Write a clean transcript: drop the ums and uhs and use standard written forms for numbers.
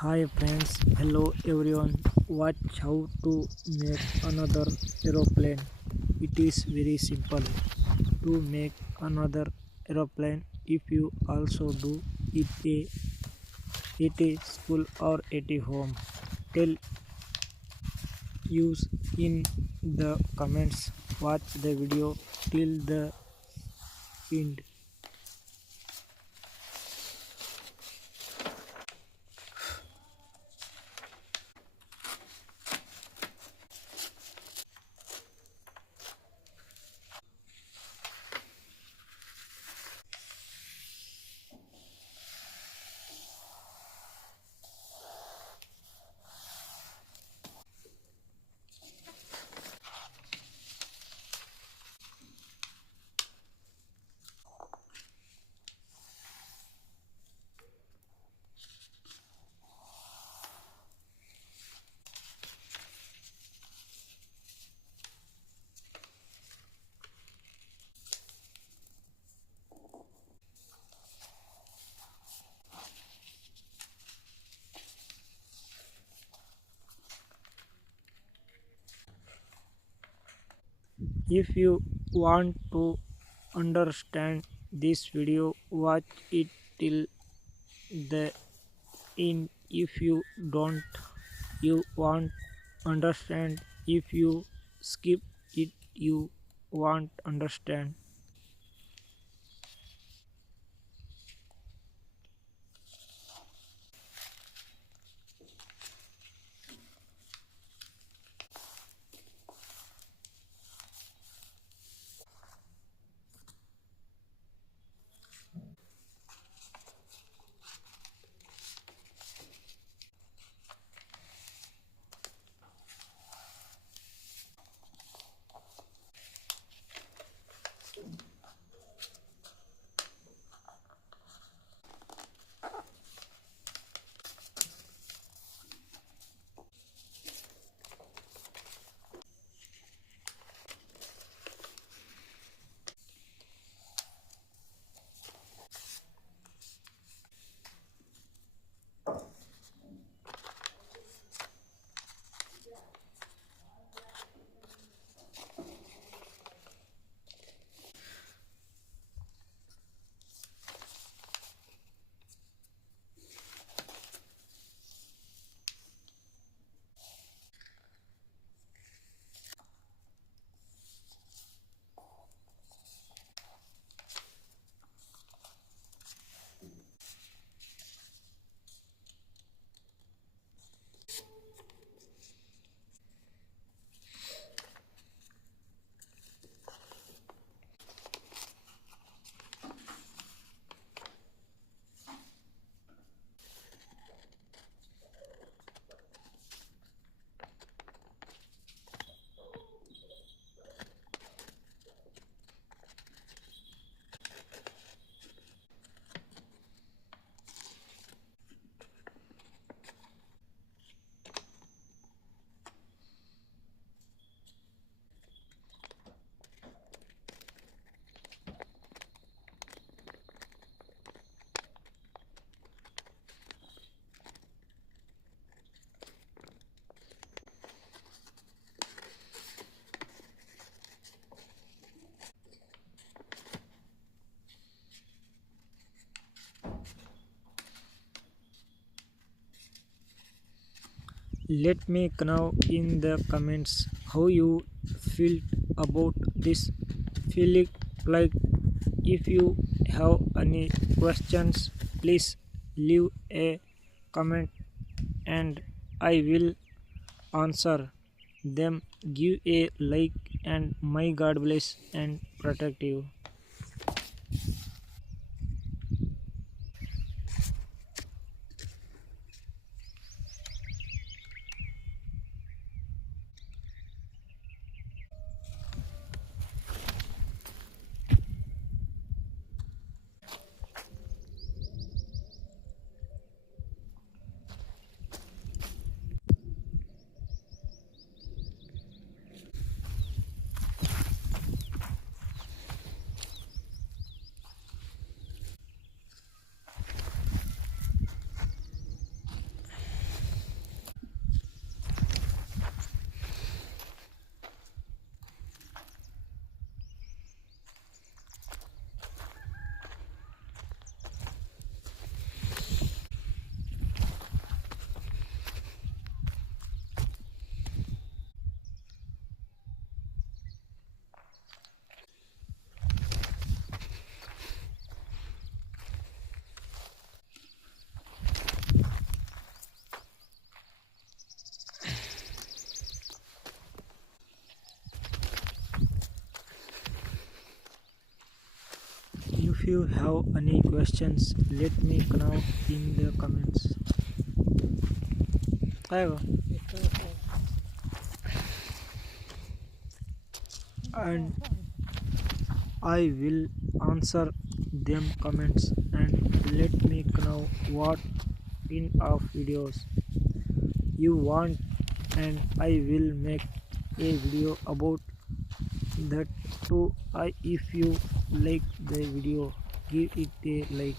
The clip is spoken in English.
Hi friends, hello everyone. Watch how to make another aeroplane. It is very simple to make another aeroplane if you also do it at a school or at a home. Tell us in the comments. Watch the video till the end. If you want to understand this video, watch it till the end. If you don't, you won't understand. If you skip it, you won't understand. Let me know in the comments how you feel about this feeling. Like if you have any questions, please leave a comment and I will answer them. Give a like and my God bless and protect you. you have any questions, let me know in the comments. Ayo. And I will answer them comments and let me know what in of videos you want, and I will make a video about that too. If you like the video, give it a like.